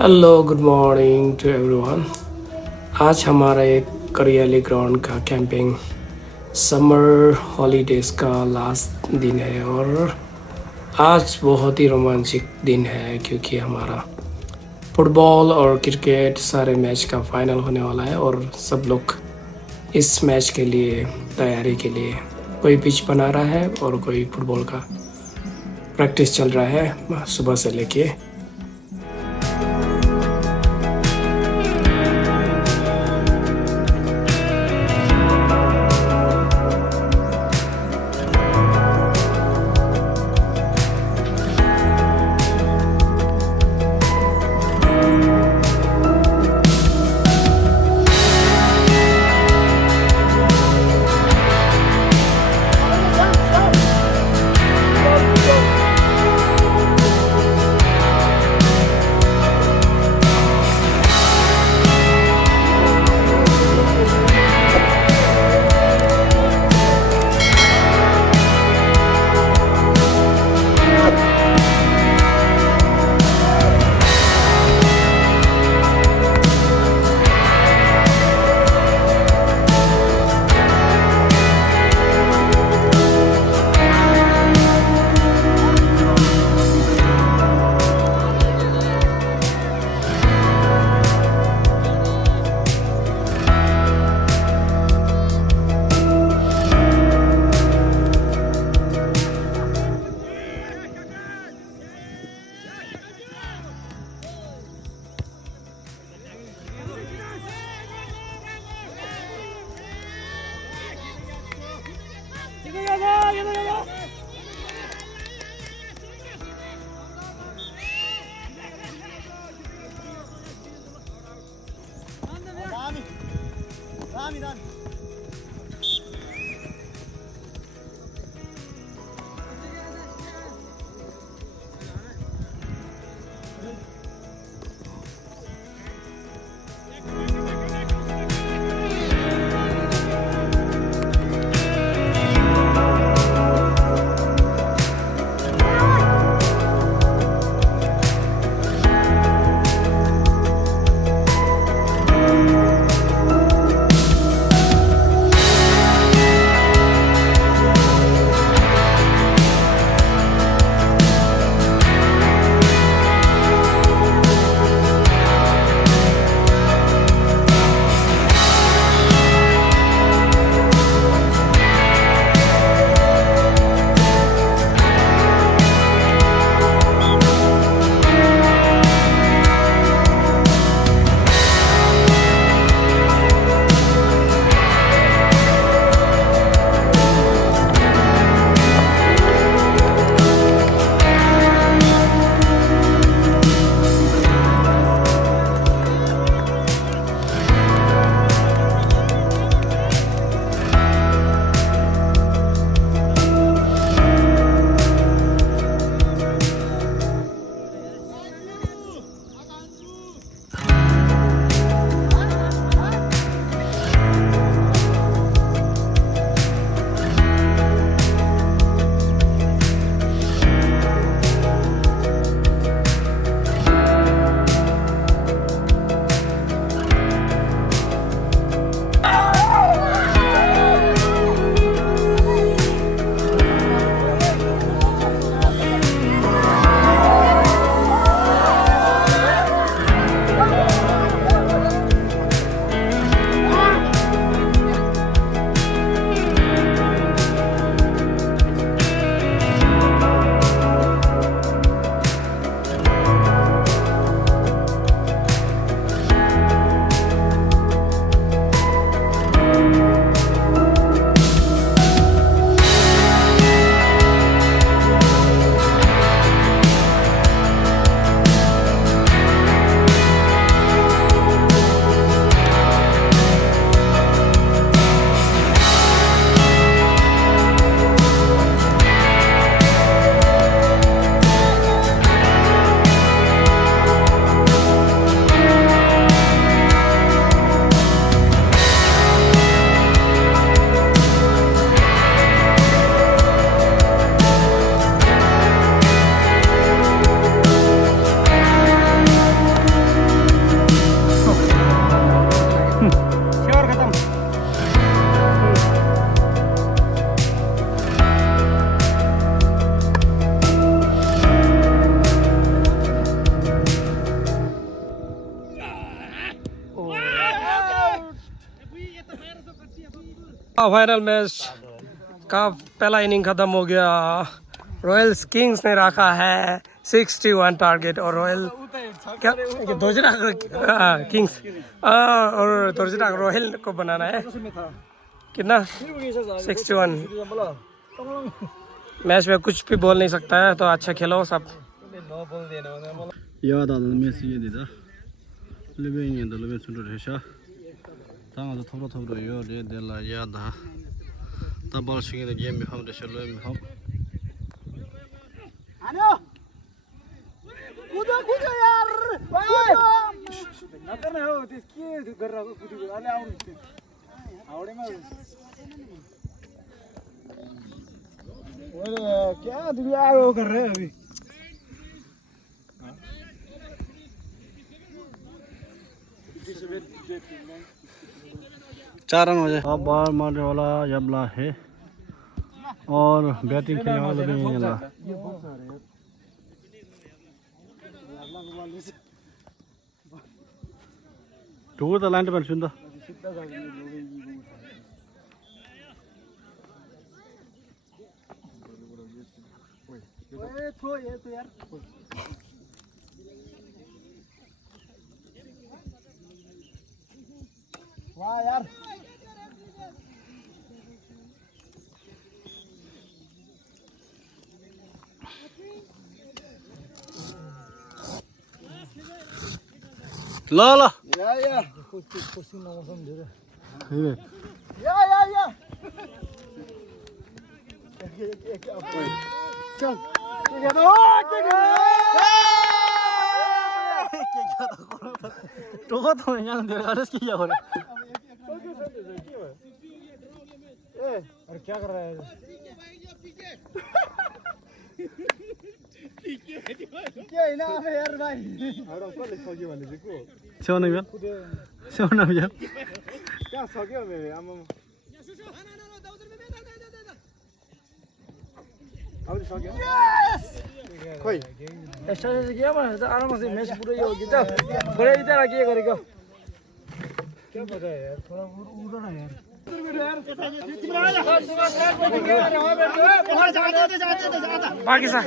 Hello good morning to everyone. आज हमारा एक करियाली ग्राउंड का कैंपिंग समर हॉलीडेज का लास्ट दिन है और आज बहुत ही रोमांचक दिन है क्योंकि हमारा फुटबॉल और क्रिकेट सारे मैच का फाइनल होने वाला है और सब लोग इस मैच के लिए तैयारी के लिए कोई पिच बना रहा है और कोई फुटबॉल का प्रैक्टिस चल रहा है सुबह से लेके। फाइनल मैच का पहला इनिंग खत्म हो गया। रॉयल किंग्स ने रखा है 61 टारगेट और रॉयल क्या दोजरा किंग्स और दोजरा रॉयल को बनाना है। कितना 61। मैच में कुछ भी बोल नहीं सकता है, तो अच्छा खेलो सब। याद आदा मैच ये दिदा लेबे नि द लेबे सुन्दर हेसा तांगा त थोरो थोरो यो दे देला याद आ ता बल सिंगे द गेम बिफाम दे सेलो बिफाम आनो कूदो कूदो यार नतर न हो त्यस के गरेर कुदिको अलि आउनु हाउडेमा ओए क्या दुनिया वो कर रहे हैं अभी। 4 रन हो जाए। अब बाहर मारने वाला यबला है और बैटिंग करने वाला भी यबला। टूर द लैंड पर सुनता थ्रो ये तो यार वाह यार ला ला या पसीना मौसम धेरै या चल टोका तो यहाँ दे रहा है क्या हो रहा है। अरे क्या कर रहा है क्या इनाम है यार भाई अरे कल सके भने चाहिँ को छेउ न छेउ न क्या सक्यो मेरे आमा अब सक्यो खोइ एक्स्ट्रा चाहिँ के भन्छ त आरामले म्याच पुरै हो कि त बडे इधर के गरेको क्या पता है यार थोड़ा उड़ ना यार बाकी सा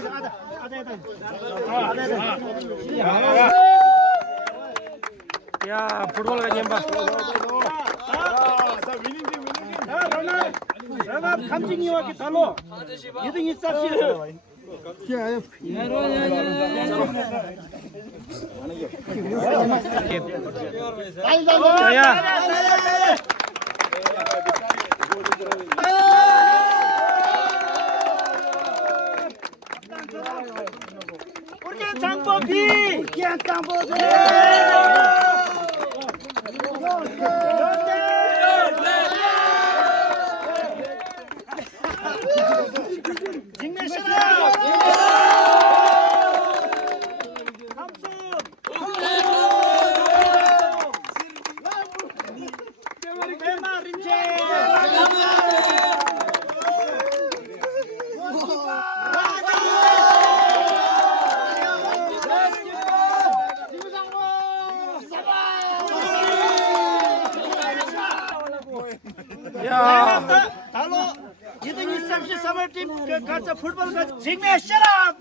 या फुटबॉल का गेम बा फुटबल का जिंगमे शराब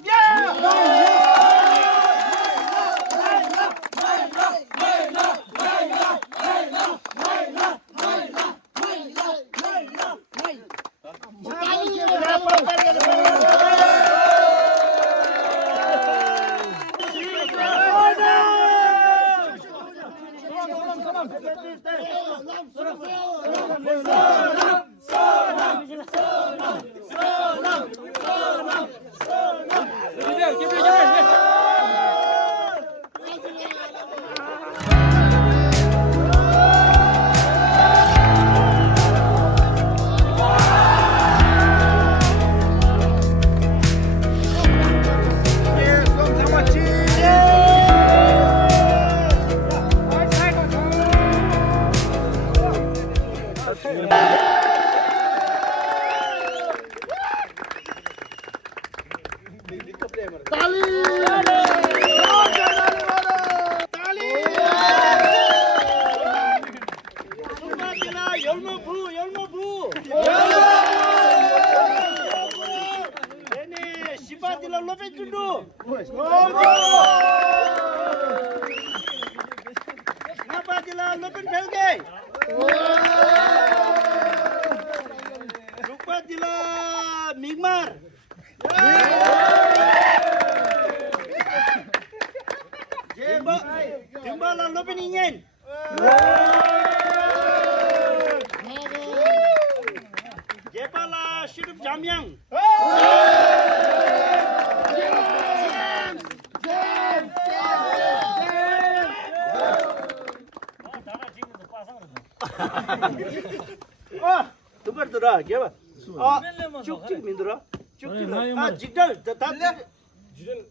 Lopin Tundu. Napa Jila Lopin Belge. Rupa Jila Migmar. Jembala Lopin Ingen. Jepala Shirup Jamyang. Tumpar tura, क्या चुकचिक मिंदरा, चुकचिक जिगडल,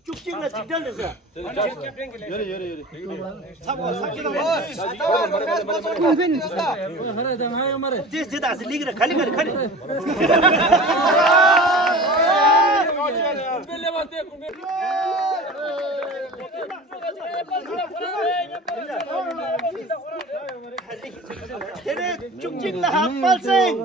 चुकचिक ना जिगडल ऐसा. जिस जिदा से लिख रहा, खाली कर, खाली. चुकचिक ना हप्पल Singh.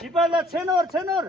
Sibala Chenor.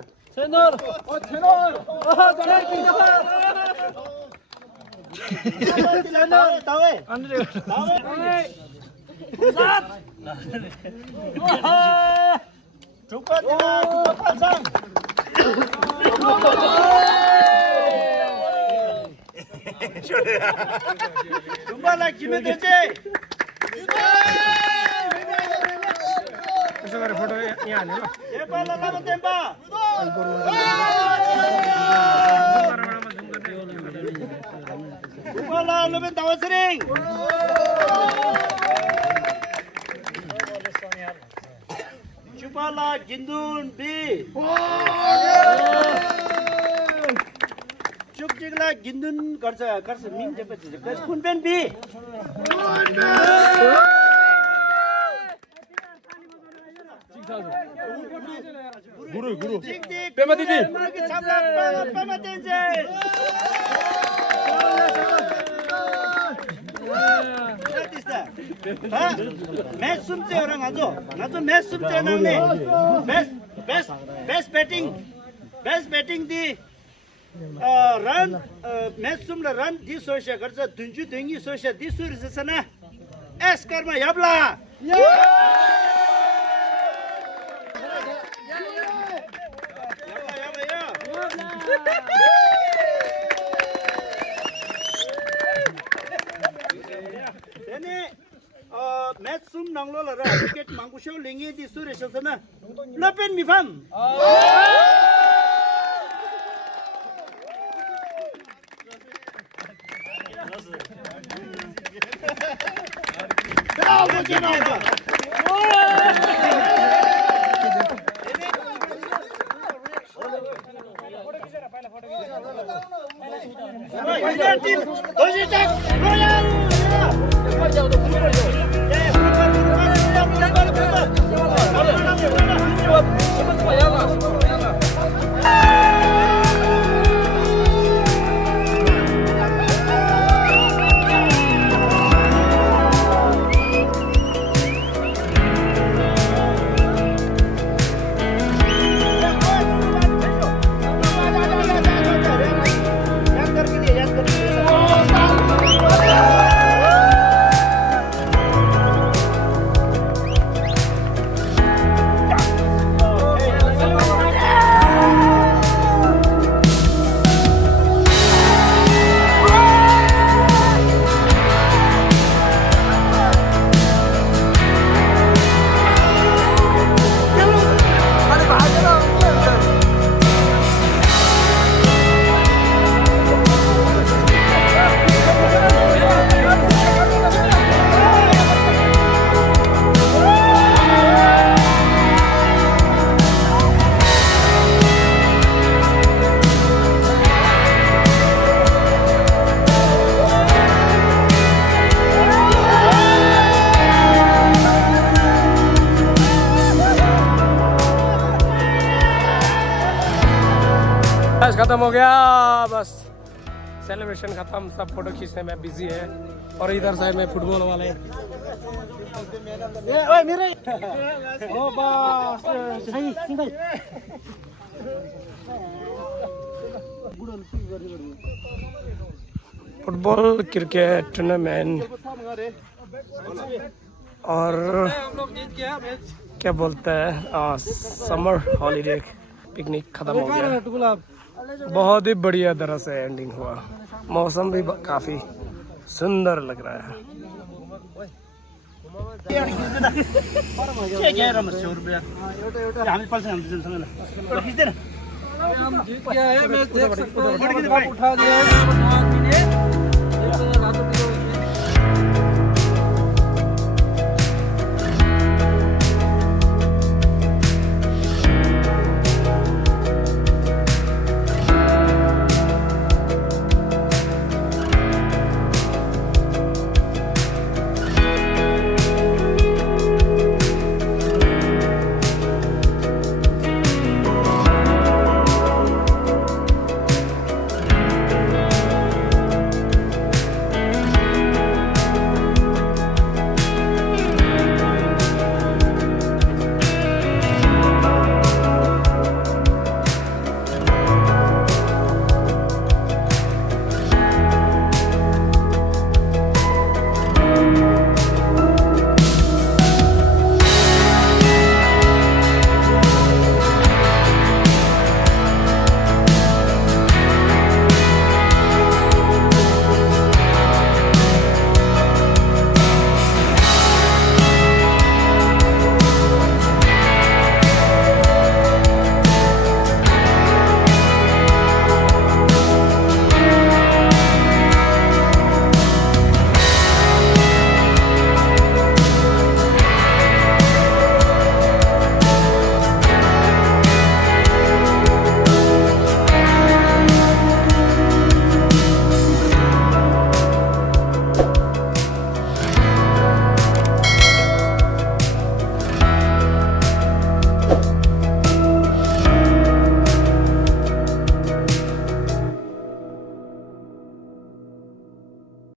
Chupala Gindun B. Chukjigla Gindun karsa min jabat Kunben B. Guru. Pematiji. Match सुनते हो रहा ना तो मैच सुनते हैं ना बेस्ट बैटिंग दी रन मैच सुनला रन दी सोशा करता दुंजू दुंगी सोशा दी सूर्य से ना एस कर्मा याबला मैच सुम नांगलो लरा विकेट मांगुशो लेंगे दी सुरेश सना लपेन मिफाम खत्म हो गया, बस सेलिब्रेशन खत्म, सब फोटो खींचने में बिजी है। और इधर साइड में फुटबॉल वाले फुटबॉल क्रिकेट टूर्नामेंट और क्या बोलते हैं समर हॉलीडे पिकनिक खत्म हो गया। बहुत ही बढ़िया तरह से एंडिंग हुआ, मौसम भी काफी सुंदर लग रहा है। हम जीत गया है, मैच देख सकते हो, उठा दिया है।